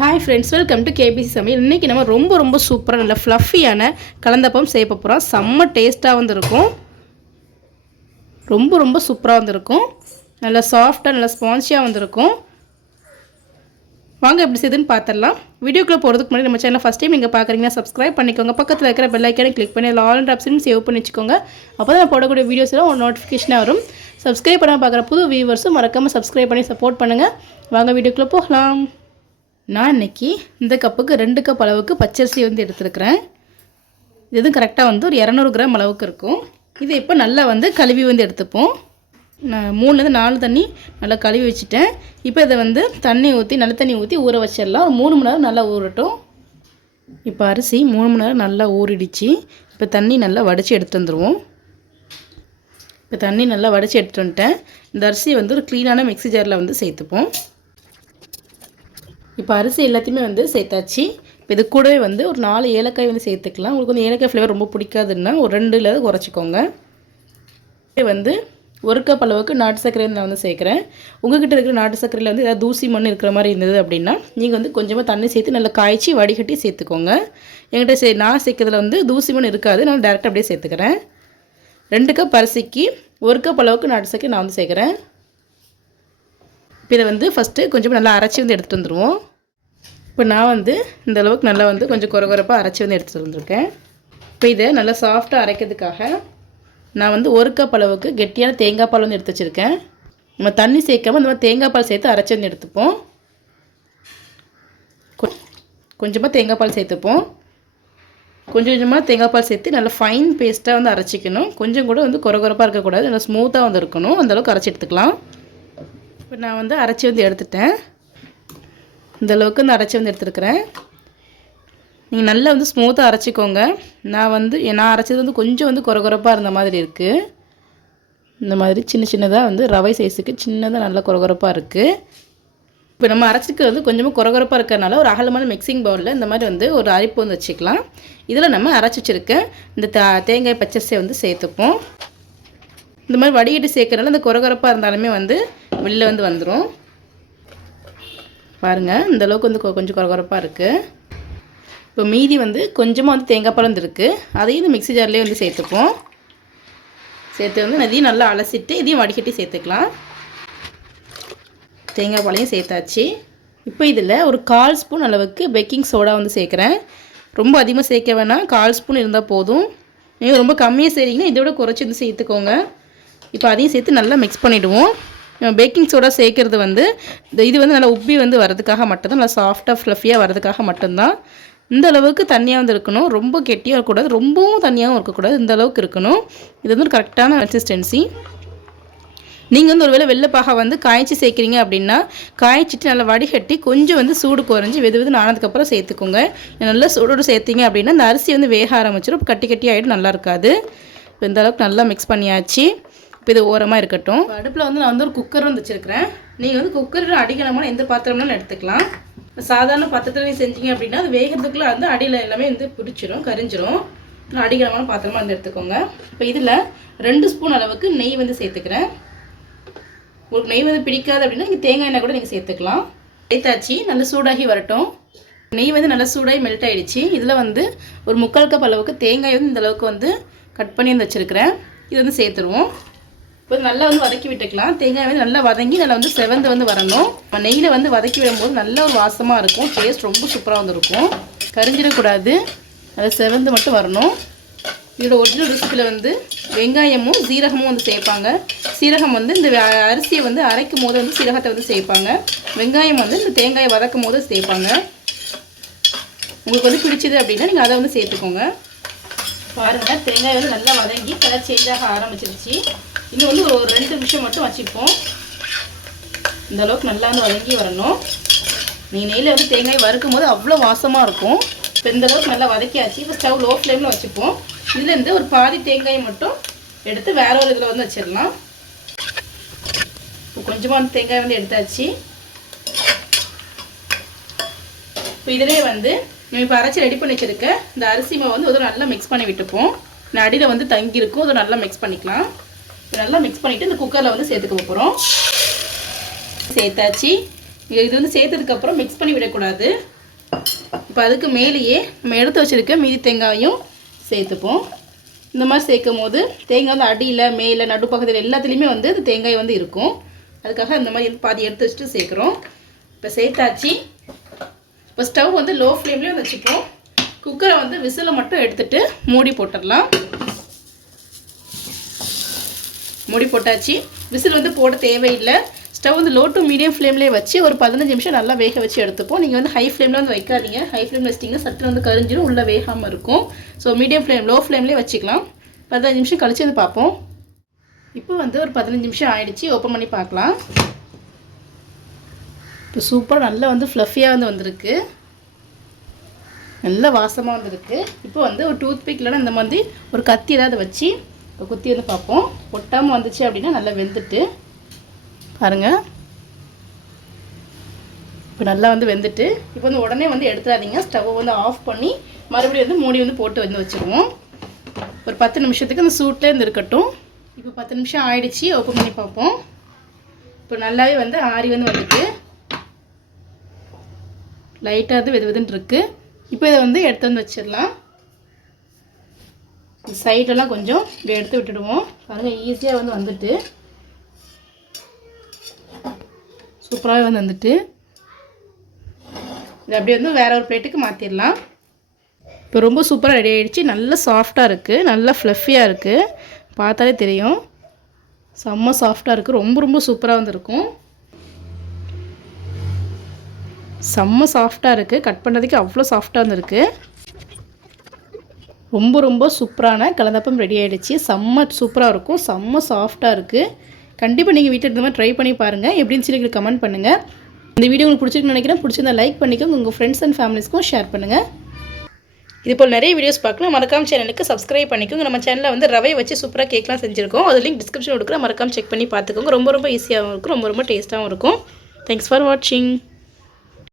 Hi friends welcome to KBC சமையல் இன்றைக்கி நம்ம ரொம்ப ரொம்ப சூப்பராக நல்ல ஃப்ளஃபியான கலந்தப்பம் செய்ய போகிறோம் செம்ம டேஸ்ட்டாக வந்திருக்கும். ரொம்ப ரொம்ப சூப்பராக வந்திருக்கும். நல்லா சாஃப்டாக நல்லா ஸ்பான்சியாக வந்திருக்கும். வாங்க எப்படி செய்யுதுன்னு பார்த்துடலாம் வீடியோக்குள்ளே போகிறதுக்கு முன்னாடி நம்ம சேனல் ஃபஸ்ட் டைம் நீங்கள் பார்க்குறீங்கன்னா சப்ஸ்கிரைப் பண்ணிக்கோங்க. பக்கத்தில் இருக்கிற பெல் கிளிக் பண்ணி அதில் ஆல் ஆப்ஷனும் சேவ் பண்ணி வச்சுக்கோங்க. அப்போ தான் நான் போடக்கூடிய வீடியோஸில் ஒரு நோட்டிஃபிகேஷனாக வரும். சப்ஸ்கிரைப் பண்ணால் பார்க்குற புது வியூவர்ஸும் மறக்காமல் சப்ஸ்கிரைப் பண்ணி சப்போர்ட் பண்ணுங்கள் வாங்க வீடியோக்குள்ளே போகலாம். நான் இன்னைக்கு இந்த கப்புக்கு ரெண்டு கப் அளவுக்கு பச்சரிசி வந்து எடுத்துருக்குறேன். இது கரெக்டாக வந்து ஒரு இரநூறு கிராம் அளவுக்கு இருக்கும். இது இப்போ நல்லா வந்து கழுவி வந்து எடுத்துப்போம். நான் மூணுலேருந்து நாலு தண்ணி நல்லா கழுவி வச்சுட்டேன். இப்போ இதை வந்து தண்ணி ஊற்றி நல்ல தண்ணி ஊற்றி ஊற வச்சிடலாம். ஒரு மூணு மணி நேரம் நல்லா ஊறட்டும். இப்போ அரிசி மூணு மணி நேரம் நல்லா ஊறிடுச்சு. இப்போ தண்ணி நல்லா வடித்து எடுத்து வந்துடுவோம் இப்போ தண்ணி நல்லா வடித்து எடுத்து வந்துட்டேன். இந்த அரிசி வந்து ஒரு க்ளீனான மிக்ஸி ஜாரில் வந்து சேர்த்துப்போம். இப்போ அரிசி எல்லாத்தையுமே வந்து சேர்த்தாச்சு. இப்போ இது கூடவே வந்து ஒரு நாலு ஏலக்காய் வந்து சேர்த்துக்கலாம். உங்களுக்கு வந்து ஏலக்காய் ஃப்ளேவர் ரொம்ப பிடிக்காதுன்னா ஒரு ரெண்டுல குறைச்சிக்கோங்க. வந்து ஒரு கப் அளவுக்கு நாட்டு சர்க்கரை நான் வந்து சேர்க்குறேன். உங்ககிட்ட இருக்கிற நாட்டு சர்க்கரையில் வந்து ஏதாவது தூசி மண் இருக்கிற மாதிரி இருந்தது அப்படின்னா நீங்கள் வந்து கொஞ்சமாக தண்ணி சேர்த்து நல்லா காய்ச்சி வடிகட்டி சேர்த்துக்கோங்க. என்கிட்ட சே நான் சேர்க்கறதுல வந்து தூசி மண் இருக்காது. நான் டேரெக்டாக அப்படியே சேர்த்துக்கிறேன். ரெண்டு கப் அரிசிக்கு ஒரு கப் அளவுக்கு நாட்டு சர்க்கரை நான் வந்து சேர்க்குறேன். இப்போ இதை வந்து ஃபஸ்ட்டு கொஞ்சமாக நல்லா அரைச்சி வந்து எடுத்துகிட்டு வந்துடுவோம் இப்போ நான் வந்து இந்த அளவுக்கு நல்லா வந்து கொஞ்சம் குறகுறப்பாக அரைச்சி வந்து எடுத்துகிட்டு வந்திருக்கேன். இப்போ இதை நல்லா சாஃப்டாக அரைக்கிறதுக்காக நான் வந்து ஒரு கப் அளவுக்கு கெட்டியான தேங்காய் பால் வந்து எடுத்து வச்சுருக்கேன். நம்ம தண்ணி சேர்க்காம இந்த மாதிரி தேங்காய் பால் சேர்த்து அரைச்சி வந்து எடுத்துப்போம். கொ- கொஞ்சமாக தேங்காய் பால் சேர்த்துப்போம். கொஞ்சம் கொஞ்சமாக தேங்காய் பால் சேர்த்து நல்லா ஃபைன் பேஸ்ட்டாக வந்து அரைச்சிக்கணும். கொஞ்சம் கூட வந்து குறகுறப்பாக இருக்கக்கூடாது. நல்லா ஸ்மூத்தாக வந்து இருக்கணும். அந்தளவுக்கு அரைச்சி எடுத்துக்கலாம். இப்போ நான் வந்து அரைச்சி வந்து எடுத்துட்டேன். இந்த அளவுக்கு வந்து அரைச்சி வந்து எடுத்துருக்குறேன். நீங்கள் நல்லா வந்து ஸ்மூத்தாக அரைச்சிக்கோங்க. நான் வந்து நான் அரைச்சது வந்து கொஞ்சம் வந்து குறகுறப்பாக இருந்த மாதிரி இருக்குது இந்த மாதிரி சின்ன சின்னதாக வந்து ரவை சைஸுக்கு சின்னதாக நல்லா குறகுறப்பாக இருக்குது இப்போ நம்ம அரைச்சிக்கிறது வந்து கொஞ்சமாக குறகுறப்பாக இருக்கிறனால ஒரு அகலமான மிக்சிங் பவுலில் இந்த மாதிரி வந்து ஒரு அரிப்பு வந்து வச்சுக்கலாம். இதில் நம்ம அரைச்சி வச்சுருக்கேன் இந்த தேங்காய் பச்சரிசியை வந்து சேர்த்துப்போம். இந்த மாதிரி வடிகட்டி சேர்க்கறனால இந்த குறகுறப்பாக இருந்தாலுமே வந்து வெளில வந்து வந்துடும் பாருங்கள் இந்தளவுக்கு வந்து கொ- கொஞ்சம் குறகுறப்பாக இருக்குது இப்போ மீதி வந்து கொஞ்சமாக வந்து தேங்காய் பழம் இருக்குது அதையும் இந்த மிக்ஸி ஜார்லேயே வந்து சேர்த்துப்போம். சேர்த்து வந்து இதையும் நல்லா அலசிட்டு இதையும் வடிகட்டி சேர்த்துக்கலாம். தேங்காய் பழையும் சேர்த்தாச்சு. இப்போ இதில் ஒரு கால் ஸ்பூன் அளவுக்கு பேக்கிங் சோடா வந்து சேர்க்குறேன். ரொம்ப அதிகமாக சேர்க்க வேணாம். கால் ஸ்பூன் இருந்தால் போதும். நீங்கள் ரொம்ப கம்மியாக செய்கிறீங்கன்னா இதை விட குறைச்சி வந்து சேர்த்துக்கோங்க. இப்போ அதையும் சேர்த்து நல்லா மிக்ஸ் பண்ணிவிடுவோம் பேக்கிங் சோடா சேர்க்குறது வந்து இந்த இது வந்து நல்லா உப்பி வந்து வரதுக்காக மட்டும்தான் நல்லா சாஃப்டாக ஃப்ளஃபியாக வரதுக்காக மட்டும்தான். இந்த அளவுக்கு தண்ணியாக வந்து இருக்கணும். ரொம்ப கெட்டியாக இருக்கக்கூடாது. ரொம்பவும் தண்ணியாகவும் இருக்கக்கூடாது. இந்த அளவுக்கு இருக்கணும். இது வந்து ஒரு கரெக்டான கன்சிஸ்டன்சி நீங்கள் வந்து ஒருவேளை வெள்ளைப்பாக வந்து காய்ச்சி சேர்க்குறீங்க அப்படின்னா காய்ச்சிட்டு நல்லா வடிகட்டி கொஞ்சம் வந்து சூடு குறைஞ்சி வெது வெது ஆனதுக்கப்புறம் சேர்த்துக்கோங்க. நல்லா சூடோடு சேர்த்திங்க அப்படின்னா இந்த அரிசி வந்து வேக ஆரம்பிச்சிடும். கட்டி கட்டி ஆகிடும் நல்லா இருக்காது. இப்போ இந்த அளவுக்கு நல்லா மிக்ஸ் பண்ணியாச்சு. இப்போ இது ஓரமாக இருக்கட்டும். அடுப்பில் வந்து நான் வந்து ஒரு குக்கரும் வந்து வச்சுருக்கிறேன். நீங்கள் வந்து குக்கரில் அடிக்கணுமான எந்த பாத்திரம்னாலும் எடுத்துக்கலாம். சாதாரண பாத்திரத்தில் நீங்கள் செஞ்சீங்க அப்படின்னா அது வேகிறதுக்குள்ளே வந்து அடியில் எல்லாமே வந்து பிடிச்சிரும் கரிஞ்சிரும். நான் அடிக்கணமான பாத்திரமாக வந்து எடுத்துக்கோங்க. இப்போ இதில் ரெண்டு ஸ்பூன் அளவுக்கு நெய் வந்து சேர்த்துக்கிறேன். உங்களுக்கு நெய் வந்து பிடிக்காது அப்படின்னா நீங்கள் தேங்காய் எண்ணெய் கூட நீங்கள் சேர்த்துக்கலாம். சேர்த்தாச்சு நல்லா சூடாகி வரட்டும். நெய் வந்து நல்லா சூடாகி மெல்ட் ஆகிடுச்சு இதில் வந்து ஒரு முக்கால் கப் அளவுக்கு தேங்காய் வந்து இந்த அளவுக்கு வந்து கட் பண்ணி வந்து வச்சுருக்கிறேன். இது வந்து சேர்த்துருவோம். இப்போ நல்லா வந்து வதக்கி விட்டுக்கலாம். தேங்காய் வந்து நல்லா வதங்கி நல்லா வந்து செவந்து வந்து வரணும். நெய்யில் வந்து வதக்கி விடும்போது நல்ல ஒரு வாசமாக இருக்கும். டேஸ்ட் ரொம்ப சூப்பராக வந்துருக்கும். கரிஞ்சிடக்கூடாது. அதை செவந்து மட்டும் வரணும். இதோட ஒரிஜினல் ரெசிபியில் வந்து வெங்காயமும் சீரகமும் வந்து சேர்ப்பாங்க. சீரகம் வந்து இந்த அரிசியை வந்து அரைக்கும் போது வந்து சீரகத்தை வந்து சேர்ப்பாங்க. வெங்காயம் வந்து இந்த தேங்காயை வதக்கும் போது சேர்ப்பாங்க. உங்களுக்கு வந்து பிடிச்சது அப்படின்னா நீங்கள் அதை வந்து சேர்த்துக்கோங்க. பாருங்கள் தேங்காய் வந்து நல்லா வதங்கி கலர் சேஞ்ச் ஆக ஆரம்பிச்சிருச்சு. இன்னும் வந்து ஒரு ரெண்டு நிமிஷம் மட்டும் வச்சுப்போம். இந்த அளவுக்கு நல்லா வந்து வதங்கி வரணும். நீங்கள் நெய்யில் வந்து தேங்காய் வறுக்கும் போது அவ்வளோ வாசமாக இருக்கும். இப்போ இந்த அளவுக்கு நல்லா வதக்கியாச்சு. இப்போ ஸ்டவ் லோ ஃப்ளேமில் வச்சுப்போம். இதுலேருந்து ஒரு பாதி தேங்காய் மட்டும் எடுத்து வேற ஒரு இதில் வந்து வச்சிடலாம். இப்போ கொஞ்சமாக வந்து தேங்காய் வந்து எடுத்தாச்சு. இப்போ இதிலே வந்து நம்ம இப்போ அரைச்சி ரெடி பண்ணி வச்சுருக்க இந்த அரிசி மாவு வந்து ஒரு நல்லா மிக்ஸ் பண்ணி விட்டுப்போம். இந்த அடியில் வந்து தங்கியிருக்கும். அதை நல்லா மிக்ஸ் பண்ணிக்கலாம். நல்லா மிக்ஸ் பண்ணிவிட்டு இந்த குக்கரில் வந்து சேர்த்துக்க போகிறோம் சேர்த்தாச்சு. இது வந்து சேர்த்ததுக்கப்புறம் மிக்ஸ் பண்ணி விடக்கூடாது. இப்போ அதுக்கு மேலேயே நம்ம எடுத்து வச்சுருக்க மீதி தேங்காயும் சேர்த்துப்போம். இந்த மாதிரி சேர்க்கும் போது தேங்காய் வந்து அடியில் மேலே நடுப்பக்கத்தில் எல்லாத்துலேயுமே வந்து அந்த தேங்காய் வந்து இருக்கும். அதுக்காக இந்த மாதிரி வந்து பாதி எடுத்து வச்சுட்டு சேர்க்குறோம். இப்போ சேர்த்தாச்சு. இப்போ ஸ்டவ் வந்து லோ ஃப்ளேம்லேயும் வச்சுப்போம். குக்கரை வந்து விசிலை மட்டும் எடுத்துகிட்டு மூடி போட்டுடலாம். மூடி போட்டாச்சு. விசில் வந்து போட தேவையில்லை. ஸ்டவ் வந்து லோ டு மீடியம் ஃப்ளேம்லேயே வச்சு ஒரு பதினஞ்சு நிமிஷம் நல்லா வேக வச்சு எடுத்துப்போம். நீங்கள் வந்து ஹை ஃப்ளேமில் வந்து வைக்காதீங்க. ஹை ஃப்ளேமில் வச்சிட்டிங்கன்னா சட்டு வந்து கரிஞ்சிடும் உள்ளே வேகாமல் இருக்கும். ஸோ மீடியம் ஃப்ளேம் லோ ஃப்ளேம்லேயே வச்சுக்கலாம். பதினஞ்சு நிமிஷம் கழிச்சு வந்து பார்ப்போம். இப்போ வந்து ஒரு பதினஞ்சு நிமிஷம் ஆயிடுச்சு. ஓப்பன் பண்ணி பார்க்கலாம். இப்போ சூப்பராக நல்லா வந்து ஃப்ளஃபியாக வந்து வந்திருக்கு. நல்ல வாசமாக வந்திருக்கு. இப்போ வந்து ஒரு டூத் பிக் இல்லைன்னா இந்த மாதிரி ஒரு கத்தி ஏதாவது வச்சு குத்தி வந்து பார்ப்போம். ஒட்டாமல் வந்துச்சு அப்படின்னா நல்லா வெந்துட்டு பாருங்கள் இப்போ நல்லா வந்து வெந்துட்டு இப்போ வந்து உடனே வந்து எடுத்துடாதீங்க. ஸ்டவ்வை வந்து ஆஃப் பண்ணி மறுபடியும் வந்து மூடி வந்து போட்டு வந்து வச்சுருவோம். ஒரு பத்து நிமிஷத்துக்கு அந்த சூட்லேயே இருந்து இருக்கட்டும். இப்போ பத்து நிமிஷம் ஆயிடுச்சு ஓப்பன் பண்ணி பார்ப்போம். இப்போ நல்லாவே வந்து ஆறி வந்து வந்துட்டு லைட்டாக வந்து வெது வெதுன்னு இருக்குது இப்போ இதை வந்து எடுத்து வந்து வச்சிடலாம். சைடெல்லாம் கொஞ்சம் இப்படி எடுத்து விட்டுடுவோம். பாருங்கள் ஈஸியாக வந்து வந்துட்டு. சூப்பராகவே வந்து வந்துட்டு. இது அப்படியே வந்து வேற ஒரு பிளேட்டுக்கு மாற்றிடலாம் இப்போ ரொம்ப சூப்பராக ரெடி ஆகிடுச்சு நல்லா சாஃப்டாக இருக்குது நல்லா ஃப்ளஃபியாக இருக்குது பார்த்தாலே தெரியும். செம்ம சாஃப்டாக இருக்குது ரொம்ப ரொம்ப சூப்பராக வந்துருக்கும். செம்ம சாஃப்டாக இருக்குது கட் பண்ணுறதுக்கு அவ்வளோ சாஃப்டாக வந்துருக்கு. ரொம்ப ரொம்ப சூப்பரான கலந்தப்பம் ரெடி ஆகிடுச்சு செம்ம சூப்பராக இருக்கும். செம்ம சாஃப்டாக இருக்குது கண்டிப்பாக நீங்கள் வீட்டில் இருந்த மாதிரி ட்ரை பண்ணி பாருங்கள் எப்படின்னு சொல்லி எங்களுக்கு கமெண்ட் பண்ணுங்கள் இந்த வீடியோ உங்களுக்கு பிடிச்சிருக்கு நினைக்கிறேன். பிடிச்சிருந்தா லைக் பண்ணிக்கோங்க. உங்கள் ஃப்ரெண்ட்ஸ் அண்ட் ஃபேமிலிஸ்க்கும் ஷேர் பண்ணுங்கள் இது போல் நிறைய வீடியோஸ் பார்க்கலாம். மறக்காம சேனலுக்கு சப்ஸ்கிரைப் பண்ணிக்கோங்க. நம்ம சேனலில் வந்து ரவை வச்சு சூப்பராக கேக்லாம் செஞ்சுருக்கோம். அது லிங்க் டிஸ்கிரிப்ஷன் கொடுக்குற மறக்காம செக் பண்ணி பார்த்துக்கோங்க. ரொம்ப ரொம்ப ஈஸியாகவும் இருக்கும். ரொம்ப ரொம்ப டேஸ்ட்டாகவும் இருக்கும். தேங்க்ஸ் ஃபார் வாட்சிங்